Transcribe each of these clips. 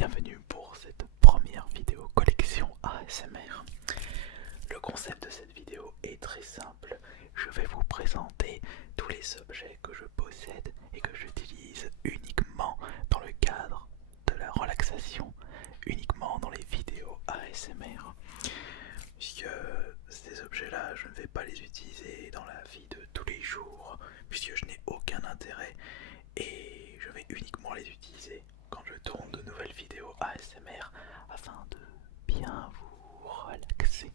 bienvenue pour cette première vidéo collection ASMR. Le concept de cette vidéo est très simple. Je vais vous présenter tous les objets que je possède et que j'utilise uniquement dans le cadre de la relaxation, uniquement dans les vidéos ASMR. Puisque ces objets-là, je ne vais pas les utiliser dans la vie de tous les jours, puisque je n'ai aucun intérêt et je vais uniquement les utiliser quand je tourne de nouvelles vidéos ASMR afin de bien vous relaxer.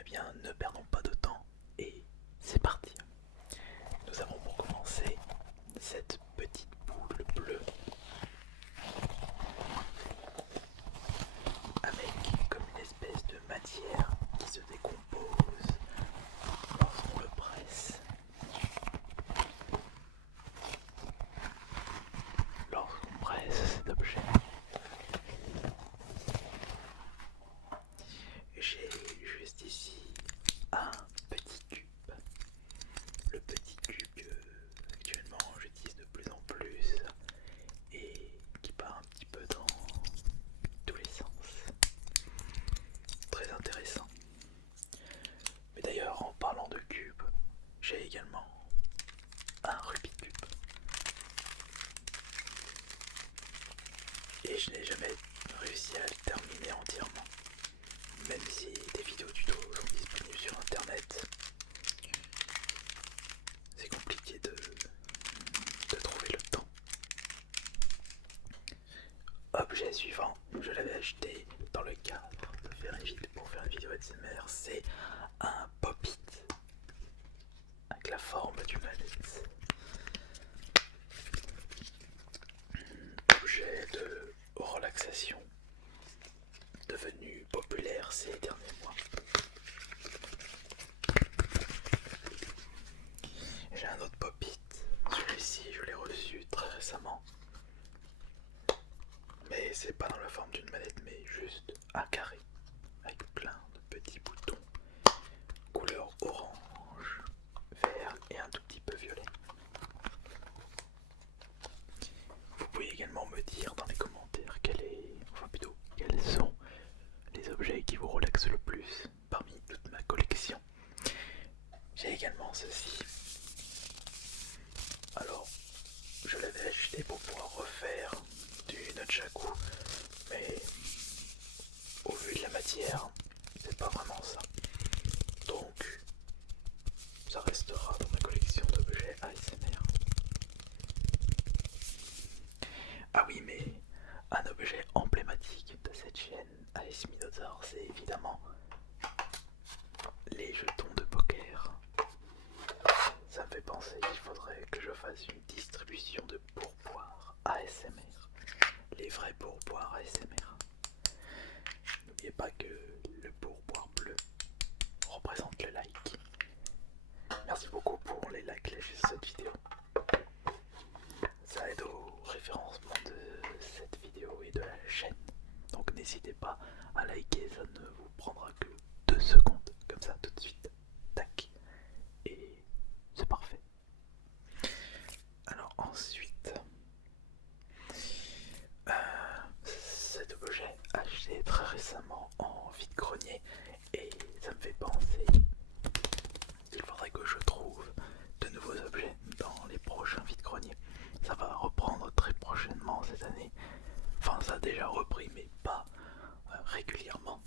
Eh bien, ne perdons pas de temps et c'est parti. Nous avons pour commencer cette petite boule bleue avec comme une espèce de matière qui se décompose lorsqu'on le presse. Lorsqu'on presse cet objet, j'ai juste ici un petit cube. Le petit cube que actuellement j'utilise de plus en plus et qui part un petit peu dans tous les sens. Très intéressant. Mais d'ailleurs, en parlant de cube, j'ai également un Rubik's Cube. Et je n'ai jamais réussi à le terminer entièrement. Même si des vidéos tuto sont disponibles sur internet, c'est compliqué de trouver le temps. Objet suivant, je l'avais acheté dans le cadre de faire une vidéo, pour faire une vidéo ASMR, c'est un pop-it avec la forme du manette. Objet de relaxation devenu populaire ces derniers mois. J'ai un autre pop-it, celui-ci je l'ai reçu très récemment, mais c'est pas dans la forme d'une manette mais juste un carré avec plein de petits boutons couleur orange, vert et un tout petit peu violet. Vous pouvez également me dire dans les commentaires quels sont les objets qui vous relaxent le plus parmi toute ma collection. J'ai également ceci. Alors, je l'avais acheté pour pouvoir refaire du nunchaku, mais au vu de la matière, c'est pas vraiment ça. Donc, ça restera dans ma collection d'objets ASMR. Ah oui, mais un objet emblématique de cette chaîne AS Minotaur, c'est évidemment les jetons de poker. Ça me fait penser qu'il faudrait que je fasse une distribution de pourboires ASMR. Les vrais pourboires ASMR. N'oubliez pas que le pourboire bleu représente le like. Merci beaucoup pour les likes lâchés sur cette vidéo. Ça aide au référencement de cette vidéo et de la chaîne. Donc n'hésitez pas à liker, ça ne vous prendra que 2 secondes, comme ça tout de suite. Tac. Et c'est parfait. Alors ensuite, cet objet acheté très récemment en vide-grenier et ça me fait penser qu'il faudrait que je trouve de nouveaux objets dans les prochains vide-greniers. Ça va reprendre très prochainement cette année. Enfin, ça a déjà repris, mais pas régulièrement.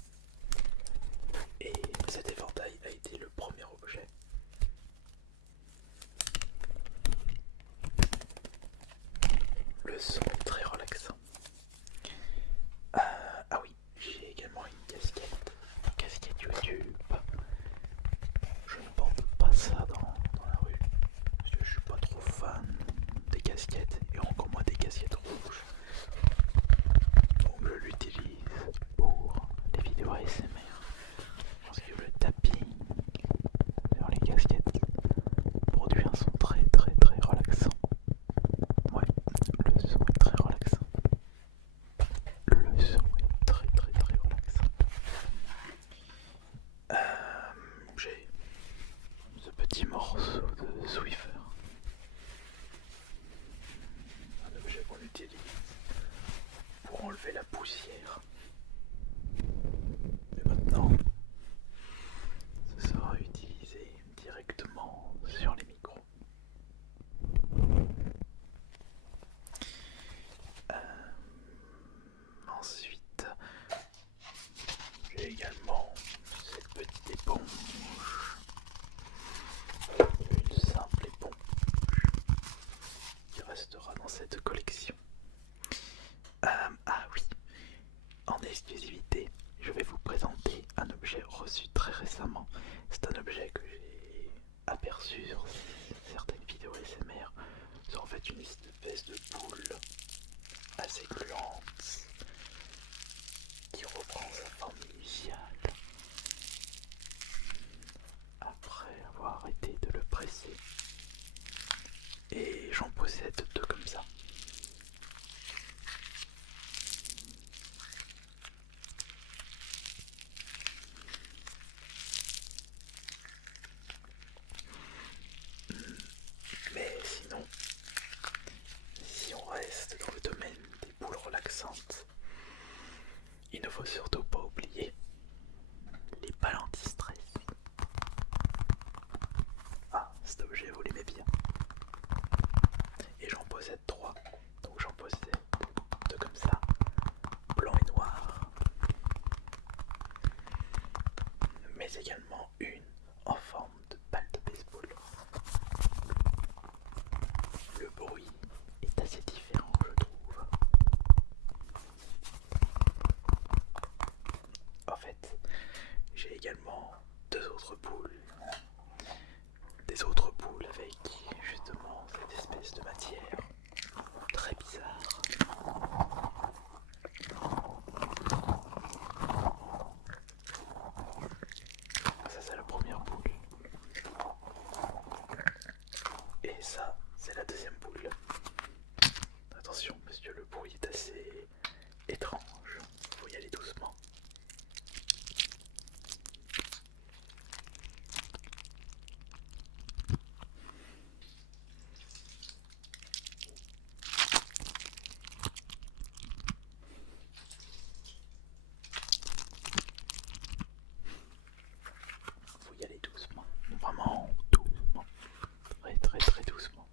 Et cet éventail a été le premier objet. Le son est très relaxant. Ah oui, j'ai également une casquette YouTube. Je ne porte pas ça dans la rue, parce que je suis pas trop fan des casquettes, et encore moins des casquettes rouges. Donc je l'utilise pour les vidéos ASMR, parce que le tapping sur les casquettes produit un son très relaxant. Ouais, le son est très enlever la poussière. Et maintenant, ce sera utilisé directement sur les micros. Ensuite, j'ai également cette petite éponge, une simple éponge qui restera dans cette collection. Ah oui, en exclusivité, je vais vous présenter un objet reçu très récemment. C'est un objet que j'ai aperçu sur certaines vidéos ASMR. C'est en fait une espèce de boule assez gluante qui reprend sa forme initiale après avoir arrêté de le presser. Et j'en possède deux comme ça. Mais sinon, si on reste dans le domaine des boules relaxantes, il ne faut surtout pas oublier les balles anti-stress. Ah, cet objet vous l'aimez bien. Et j'en possède trois. Donc j'en possède deux comme ça, blanc et noir. Mais également une en forme de balle de baseball. Le bruit est assez différent, je trouve. En fait, j'ai également deux autres boules. Des autres boules avec justement cette espèce de matière très bizarre. Ça c'est la première boule. Et ça c'est la deuxième boule. Attention parce que le bruit est assez étrange. Faut y aller doucement. Faut y aller doucement. Vraiment doucement. Très très très doucement.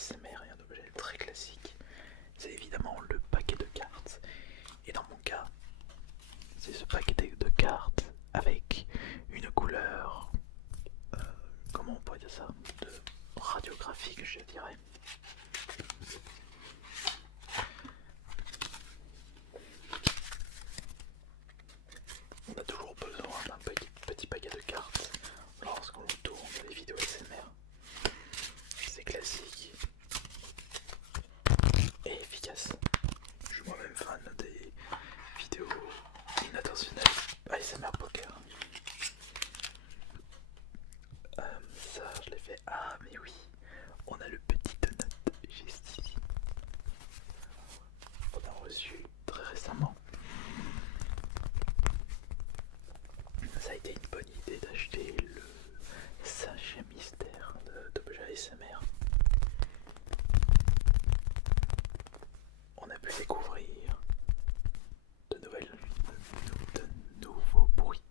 ASMR et un objet très classique, c'est évidemment le paquet de cartes. Et dans mon cas, c'est ce paquet de cartes avec une couleur, comment on pourrait dire ça, de radiographique, je dirais. On a toujours besoin d'un petit paquet de cartes lorsqu'on tourne les vidéos ASMR. C'est classique et efficace. Je suis moi-même fan des vidéos inattentionnelles ASMR poker. Ça, je l'ai fait. Ah, mais oui, on a le petit donut juste ici. On a reçu très récemment. Ça a été une bonne idée d'acheter le sachet mystère d'objets ASMR. On a pu découvrir de nouveaux bruits.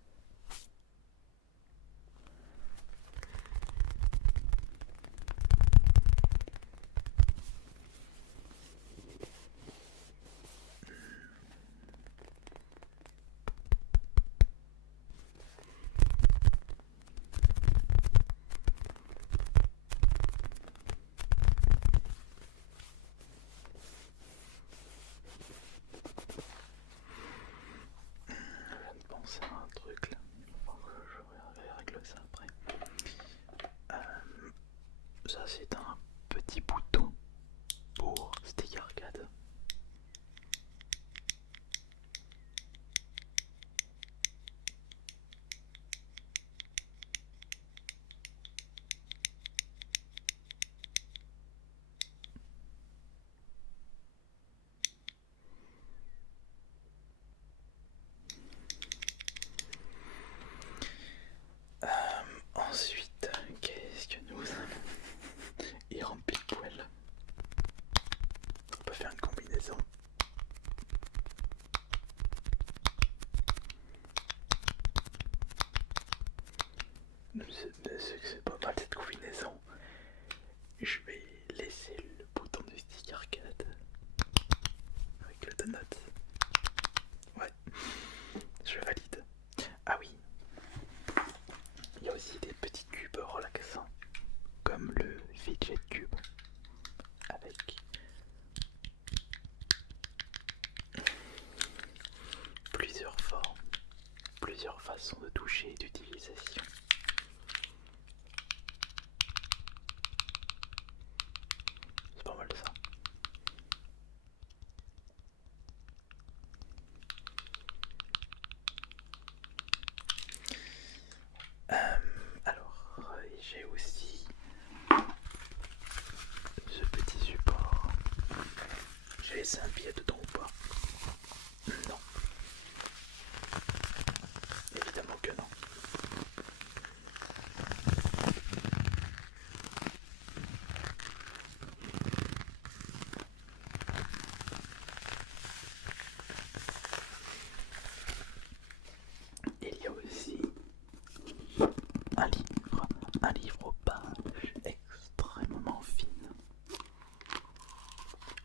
Je viens de penser à un truc là. Je règle ça après. Ça c'est un petit bouton pour Stick Arcade. Ensuite, qu'est-ce que nous avons? Il rentre pile poil. On peut faire une combinaison. C'est pas mal cette combinaison. Je vais laisser le bouton de Stick Arcade avec le donut. Ouais, je valide. Ah oui, il y a aussi des petits cubes relaxants comme le Fidget Cube avec plusieurs formes, plusieurs façons de toucher et d'utilisation. C'est pas mal ça. Alors, j'ai aussi ce petit support. J'ai laissé un billet dedans ou pas? Non. Évidemment que non. Il y a aussi un livre aux pages extrêmement fines.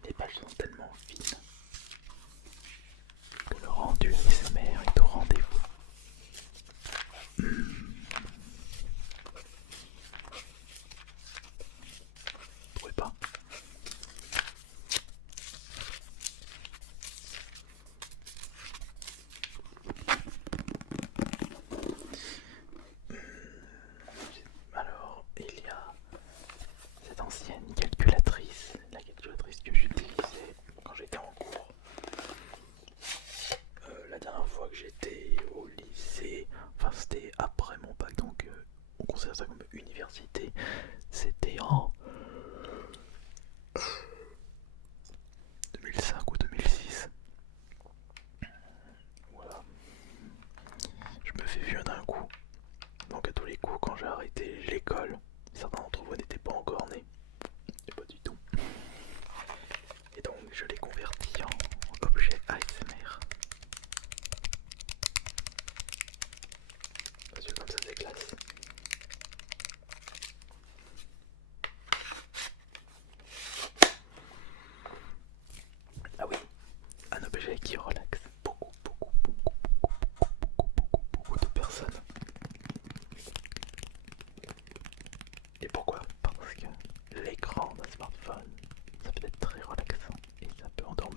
Les pages sont tellement fines que le rendu ASMR est au rendez-vous. Vous trouvez pas? Alors, il y a cette ancienne calculatrice, la calculatrice que j'utilisais quand j'étais en cours. La dernière fois que j'étais au lycée, enfin c'était après mon bac, donc on considère ça comme université, c'était en 2005 ou 2006. Voilà, je me fais vieux d'un coup. Donc à tous les coups, quand j'ai arrêté l'école, certains d'entre vous n'étaient pas encore nés.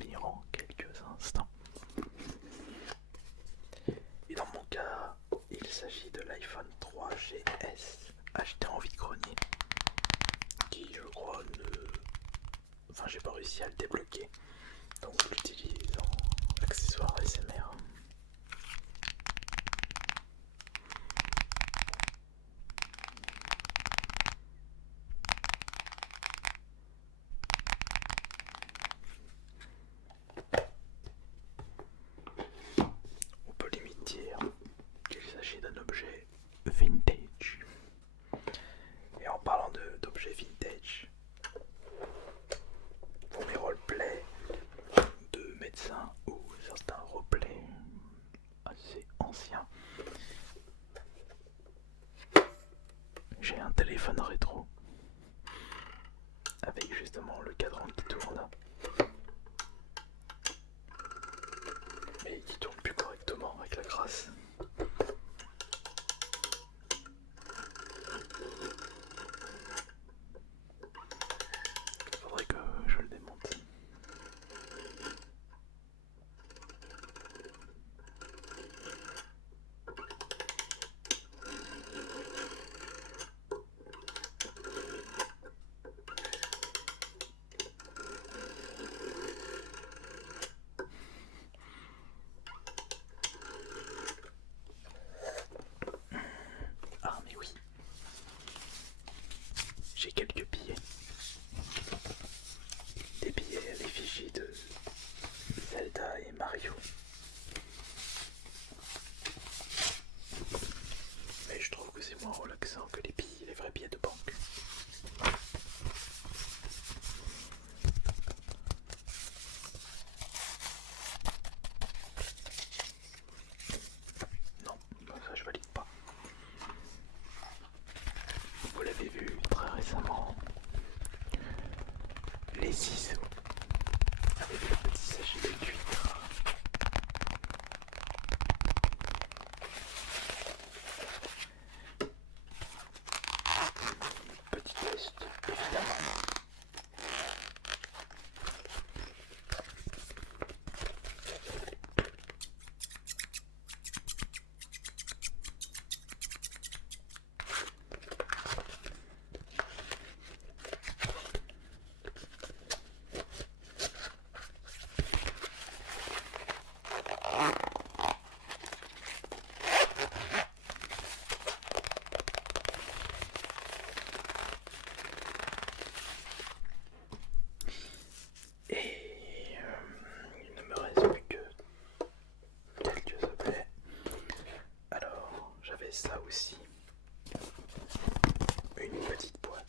revenir en quelques instants. Et dans mon cas, il s'agit de l'iPhone 3GS acheté en vide-grenier, qui je crois enfin j'ai pas réussi à le débloquer, donc je l'utilise en accessoire ASMR. On peut limite dire qu'il s'agit d'un objet vintage. Et en parlant d'objets vintage, pour mes roleplays de médecins ou certains roleplays assez anciens, j'ai un téléphone rétro avec justement le cadran qui tourne, mais qui tourne plus correctement avec la crasse. Faudrait que je le démonte. Ah mais oui, j'ai quelques billets. Des billets à l'effigie de Zelda et Mario. Mais je trouve que c'est moins relaxant que les vrais billets de banque. Non, ça je valide pas. Vous l'avez vu très récemment, les ciseaux avec le petit sachet de cuivre. Petit test, évidemment. Et il ne me reste plus que quelques objets. Alors, j'avais ça aussi. Une petite boîte.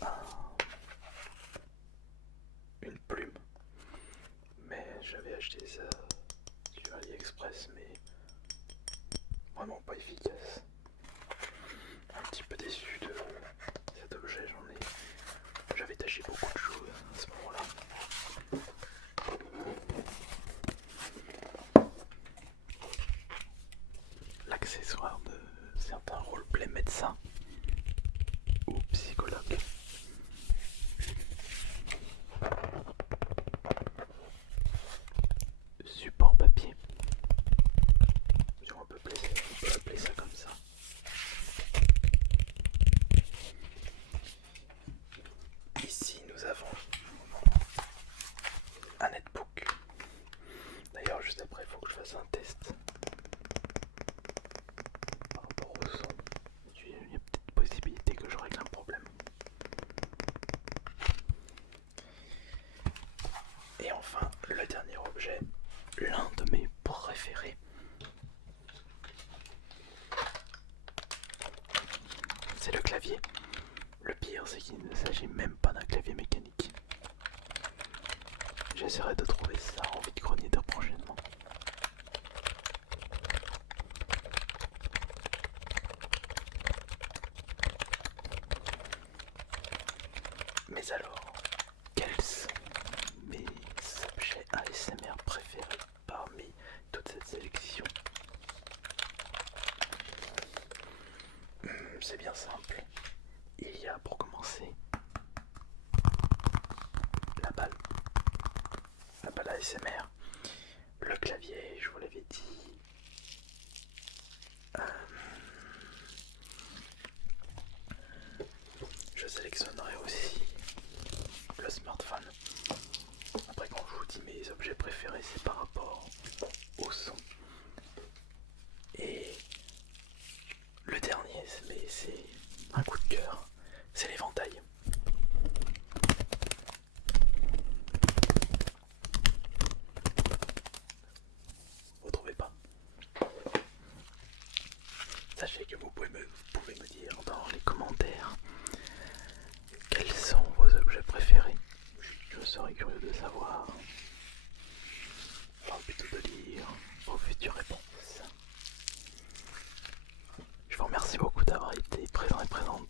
Non, une plume. Mais j'avais acheté ça sur AliExpress, mais vraiment pas efficace. Un petit peu déçu de cet objet, j'avais tâché beaucoup de choses à ce moment-là. L'accessoire de certains roleplay médecins ou psychologues. Support papier. On peut appeler ça comme ça. Ici nous avons un netbook. D'ailleurs juste après il faut que je fasse un test par rapport au son. Il y a peut-être possibilité que je règle un problème. Et enfin le dernier objet, l'un de mes préférés. C'est le clavier. Le pire c'est qu'il ne s'agit même pas d'un clavier mécanique. J'essaierai de trouver ça en vide-grenier très prochainement. Mais alors, quels sont mes objets ASMR préférés parmi toute cette sélection? C'est bien simple. Il y a pour commencer ASMR. Le clavier, je vous l'avais dit. Je sélectionnerai aussi le smartphone. Après, quand je vous dis mes objets préférés, c'est par rapport au son. Et le dernier, c'est un coup de cœur, c'est l'éventail. Vous trouvez pas? Sachez que vous pouvez me dire dans les commentaires quels sont vos objets préférés. Je serais curieux de savoir. Enfin, plutôt de lire vos futures réponses. Je vous remercie beaucoup d'avoir été présent et présente